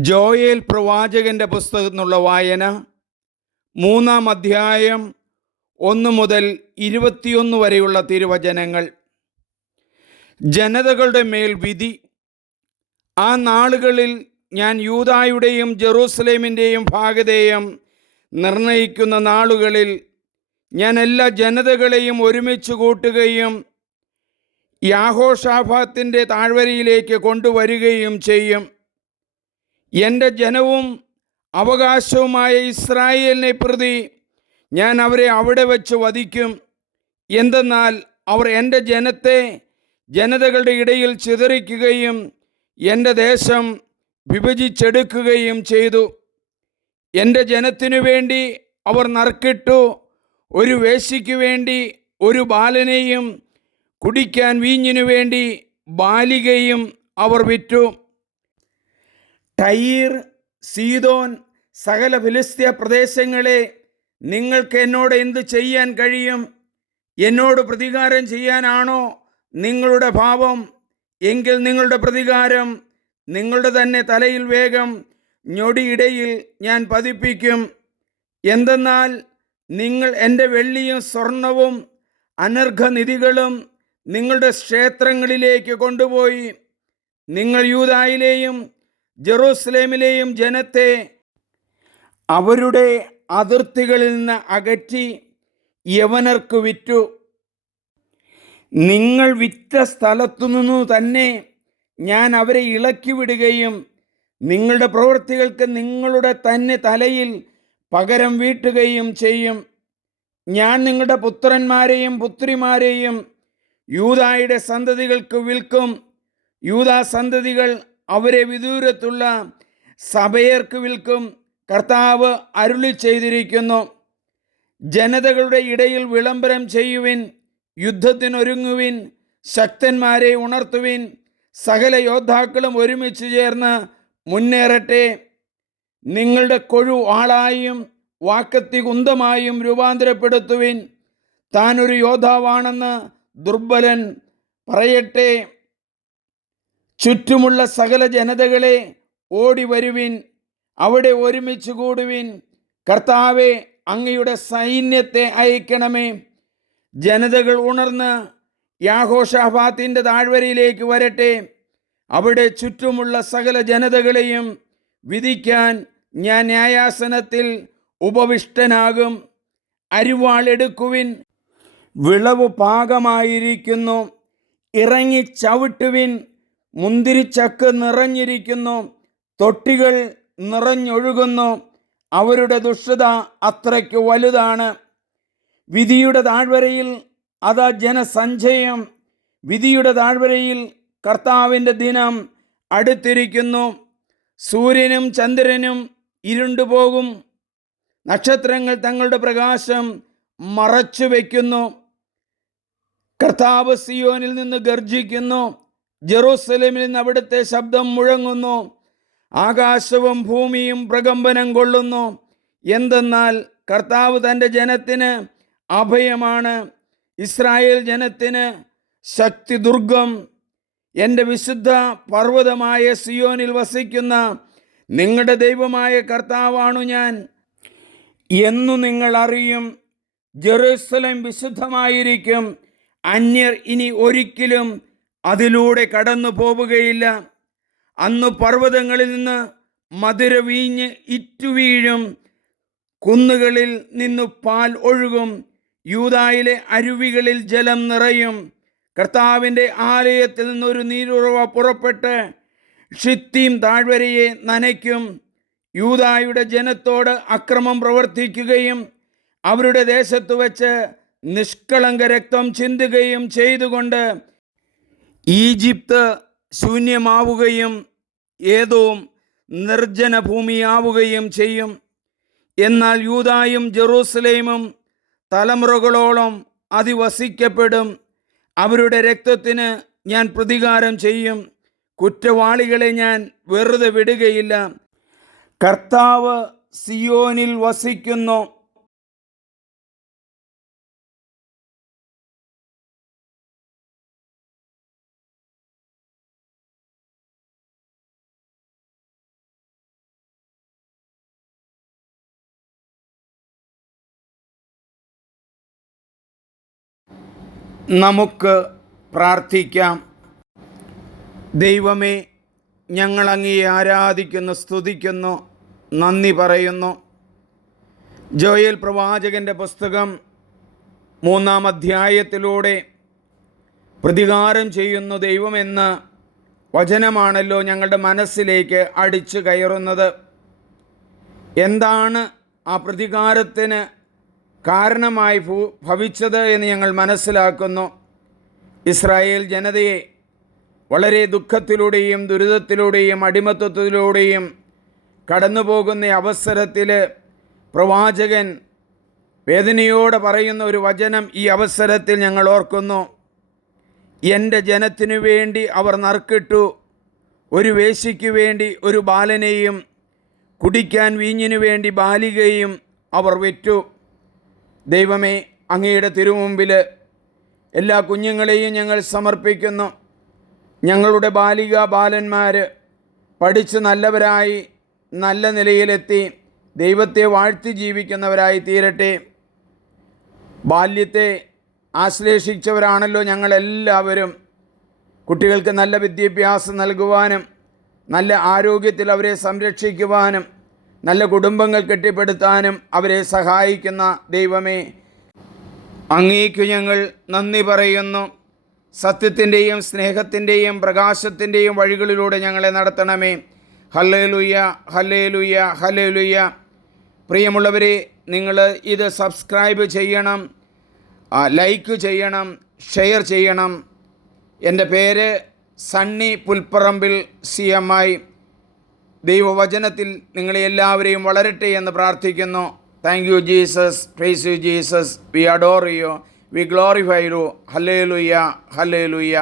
Joel പ്രവാചകന്റെ പുസ്തകത്തിൽ നിന്നുള്ള വായന മൂന്നാം അധ്യായം ഒന്ന് മുതൽ ഇരുപത്തിയൊന്ന് വരെയുള്ള തിരുവചനങ്ങൾ. ജനതകളുടെ മേൽ വിധി. ആ നാളുകളിൽ ഞാൻ യൂതായുടെയും ജെറൂസലേമിന്റെയും ഭാഗതേയം നിർണയിക്കുന്ന നാളുകളിൽ ഞാൻ എല്ലാ ജനതകളെയും ഒരുമിച്ച് കൂട്ടുകയും യാഹോഷാഫാത്തിന്റെ താഴ്വരയിലേക്ക് കൊണ്ടുവരികയും ചെയ്യും. എന്റെ ജനവും അവകാശവുമായ ഇസ്രായേലിനെ പ്രതി ഞാൻ അവരെ അവിടെ വെച്ച് വധിക്കും. എന്തെന്നാൽ അവർ എന്റെ ജനത്തെ ജനതകളുടെ ഇടയിൽ ചിതറിക്കുകയും എന്റെ ദേശം വിഭജിച്ചെടുക്കുകയും ചെയ്തു. എന്റെ ജനത്തിനു വേണ്ടി അവർ നറുക്കിട്ടു. ഒരു വേശിക്കു വേണ്ടി ഒരു ബാലനെയും കുടിക്കാൻ വീഞ്ഞിനു വേണ്ടി ബാലികയും അവർ വിറ്റു. ടയീർ സീതോൻ സകല ഫിലിസ്തീയ പ്രദേശങ്ങളെ നിങ്ങൾക്ക് എന്നോട് എന്ത് ചെയ്യാൻ കഴിയും? എന്നോട് പ്രതികാരം ചെയ്യാനാണോ നിങ്ങളുടെ ഭാവം? എങ്കിൽ നിങ്ങളുടെ പ്രതികാരം നിങ്ങളുടെ തന്നെ തലയിൽ വേഗം ഞൊടിയിടയിൽ ഞാൻ പതിപ്പിക്കും. എന്തെന്നാൽ നിങ്ങൾ എന്റെ വെള്ളിയും സ്വർണവും അനർഘനിധികളും നിങ്ങളുടെ ക്ഷേത്രങ്ങളിലേക്ക് കൊണ്ടുപോയി. നിങ്ങൾ യൂതായിലെയും ജെറൂസലേമിലെയും ജനത്തെ അവരുടെ അതിർത്തികളിൽ നിന്ന് അകറ്റി യവനർക്ക് വിറ്റു. നിങ്ങൾ വിറ്റ സ്ഥലത്തു നിന്നു തന്നെ ഞാൻ അവരെ ഇളക്കി വിടുകയും നിങ്ങളുടെ പ്രവൃത്തികൾക്ക് നിങ്ങളുടെ തന്നെ തലയിൽ പകരം വീട്ടുകയും ചെയ്യും. ഞാൻ നിങ്ങളുടെ പുത്രന്മാരെയും പുത്രിമാരെയും യൂതായുടെ സന്തതികൾക്ക് വിൽക്കും. യൂതാ സന്തതികൾ അവരെ വിദൂരത്തുള്ള സഭയർക്ക് വിൽക്കും. കർത്താവ് അരുളി ചെയ്തിരിക്കുന്നു. ജനതകളുടെ ഇടയിൽ വിളംബരം ചെയ്യുവിൻ. യുദ്ധത്തിനൊരുങ്ങുവിൻ. ശക്തന്മാരെ ഉണർത്തുവിൻ. സകല യോദ്ധാക്കളും ഒരുമിച്ച് ചേർന്ന് മുന്നേറട്ടെ. നിങ്ങളുടെ കൊഴു ആളായും വാക്കത്തി കുന്തമായും രൂപാന്തരപ്പെടുത്തുവിൻ. താനൊരു യോദ്ധാവാണെന്ന് ദുർബലൻ പറയട്ടെ. ചുറ്റുമുള്ള സകല ജനതകളെ ഓടി വരുവിൻ അവിടെ ഒരുമിച്ച് കൂടുവിൻ. കർത്താവെ അങ്ങയുടെ സൈന്യത്തെ അയക്കണമേ. ജനതകൾ ഉണർന്ന് യാഹോഷാഫാത്തിന്റെ താഴ്വരയിലേക്ക് വരട്ടെ. അവിടെ ചുറ്റുമുള്ള സകല ജനതകളെയും വിധിക്കാൻ ഞാൻ ന്യായാസനത്തിൽ ഉപവിഷ്ടനാകും. അരിവാളെടുക്കുവിൻ വിളവ് പാകമായിരിക്കുന്നു. ഇറങ്ങി ചവിട്ടുവിൻ. മുന്തിരിച്ചക്ക് നിറഞ്ഞിരിക്കുന്നു തൊട്ടികൾ നിറഞ്ഞൊഴുകുന്നു അവരുടെ ദുഷ്ടത അത്രയ്ക്ക് വലുതാണ്. വിധിയുടെ താഴ്വരയിൽ അതാ ജനസഞ്ചയം. വിധിയുടെ താഴ്വരയിൽ കർത്താവിന്റെ ദിനം അടുത്തിരിക്കുന്നു. സൂര്യനും ചന്ദ്രനും ഇരുണ്ടുപോകും. നക്ഷത്രങ്ങൾ തങ്ങളുടെ പ്രകാശം മറച്ചു വയ്ക്കുന്നു കർത്താവ് സിയോനിൽ നിന്ന് ഗർജിക്കുന്നു. ജെറൂസലേമിൽ നിന്ന് അവിടുത്തെ ശബ്ദം മുഴങ്ങുന്നു. ആകാശവും ഭൂമിയും പ്രകമ്പനം കൊള്ളുന്നു. എന്തെന്നാൽ കർത്താവ് തന്റെ ജനത്തിന് അഭയമാണ്. ഇസ്രായേൽ ജനത്തിന് ശക്തി ദുർഗം. എന്റെ വിശുദ്ധ പർവതമായ സിയോനിൽ വസിക്കുന്ന നിങ്ങളുടെ ദൈവമായ കർത്താവാണു ഞാൻ. എന്നു നിങ്ങൾ അറിയും. ജെറൂസലേം വിശുദ്ധമായിരിക്കും. അന്യർ ഇനി ഒരിക്കലും അതിലൂടെ കടന്നു പോവുകയില്ല. അന്ന് പർവതങ്ങളിൽ നിന്ന് മധുര വീഞ്ഞ് ഇറ്റുവീഴും. കുന്നുകളിൽ നിന്ന് പാൽ ഒഴുകും. യൂതായിലെ അരുവികളിൽ ജലം നിറയും. കർത്താവിന്റെ ആലയത്തിൽ നിന്നൊരു നീരുറവ പുറപ്പെട്ട് ഷിത്തീം താഴ്വരയെ നനയ്ക്കും. യൂതായുടെ ജനത്തോട് അക്രമം പ്രവർത്തിക്കുകയും അവരുടെ ദേശത്ത് വച്ച് നിഷ്കളങ്ക രക്തം ചിന്തുകയും ചെയ്തുകൊണ്ട് ഈജിപ്ത് ശൂന്യമാവുകയും ഏതോ നിർജന ഭൂമിയാവുകയും ചെയ്യും. എന്നാൽ യൂതായും ജെറൂസലേമും തലമുറകളോളം അതിവസിക്കപ്പെടും അവരുടെ രക്തത്തിന് ഞാൻ പ്രതികാരം ചെയ്യും. കുറ്റവാളികളെ ഞാൻ വെറുതെ വിടുകയില്ല. കർത്താവ് സിയോനിൽ വസിക്കുന്നു. നമുക്ക് പ്രാർത്ഥിക്കാം. ദൈവമേ ഞങ്ങൾ ആരാധിക്കുന്നു സ്തുതിക്കുന്നു നന്ദി പറയുന്നു. ജോയൽ പ്രവാചകന്റെ പുസ്തകം മൂന്നാം അധ്യായത്തിലൂടെ പ്രതികാരം ചെയ്യുന്നു ദൈവമെന്ന് വചനമാണല്ലോ ഞങ്ങളുടെ മനസ്സിലേക്ക് അടിച്ചു കയറുന്നത്. എന്താണ് ആ പ്രതികാരത്തിന് കാരണമായി ഭവിച്ചത് എന്ന് ഞങ്ങൾ മനസ്സിലാക്കുന്നു. ഇസ്രായേൽ ജനതയെ വളരെ ദുഃഖത്തിലൂടെയും ദുരിതത്തിലൂടെയും അടിമത്വത്തിലൂടെയും കടന്നു പോകുന്ന അവസരത്തിൽ പ്രവാചകൻ വേദനയോടെ പറയുന്ന ഒരു വചനം ഈ അവസരത്തിൽ ഞങ്ങൾ ഓർക്കുന്നു. എന്റെ ജനത്തിനു വേണ്ടി അവർ നറുക്കിട്ടു ഒരു വേശിക്കു വേണ്ടി ഒരു ബാലനെയും കുടിക്കാൻ വീഞ്ഞിനു വേണ്ടി ബാലികയും അവർ വെറ്റു. ദൈവമേ അങ്ങയുടെ തിരുമുമ്പിൽ എല്ലാ കുഞ്ഞുങ്ങളെയും ഞങ്ങൾ സമർപ്പിക്കുന്നു. ഞങ്ങളുടെ ബാലിക ബാലന്മാർ പഠിച്ച് നല്ലവരായി നല്ല നിലയിലെത്തി ദൈവത്തെ വാഴ്ത്തി ജീവിക്കുന്നവരായി തീരട്ടെ. ബാല്യത്തെ ആശ്ലേഷിച്ചവരാണല്ലോ ഞങ്ങളെല്ലാവരും. കുട്ടികൾക്ക് നല്ല വിദ്യാഭ്യാസം നൽകുവാനും നല്ല ആരോഗ്യത്തിൽ അവരെ സംരക്ഷിക്കുവാനും നല്ല കുടുംബങ്ങൾ കെട്ടിപ്പടുത്താനും അവരെ സഹായിക്കുന്ന ദൈവമേ അങ്ങേക്ക് ഞങ്ങൾ നന്ദി പറയുന്നു. സത്യത്തിന്റെയും സ്നേഹത്തിന്റെയും പ്രകാശത്തിന്റെയും വഴികളിലൂടെ ഞങ്ങളെ നടത്തണമേ. ഹല്ലേ ലുയ്യ ഹല്ലേ ലുയ്യ ഹല്ലേ ലുയ്യ പ്രിയമുള്ളവരെ നിങ്ങൾ ഇത് സബ്സ്ക്രൈബ് ചെയ്യണം ലൈക്ക് ചെയ്യണം ഷെയർ ചെയ്യണം. എന്റെ പേര് Sunny Pulpparambil C M I. ദൈവവചനത്തിൽ നിങ്ങളെ എല്ലാവരെയും വളരട്ടെ എന്ന് പ്രാർത്ഥിക്കുന്നു. Thank you Jesus praise you Jesus we adore you we glorify you hallelujah hallelujah ലുയ്യ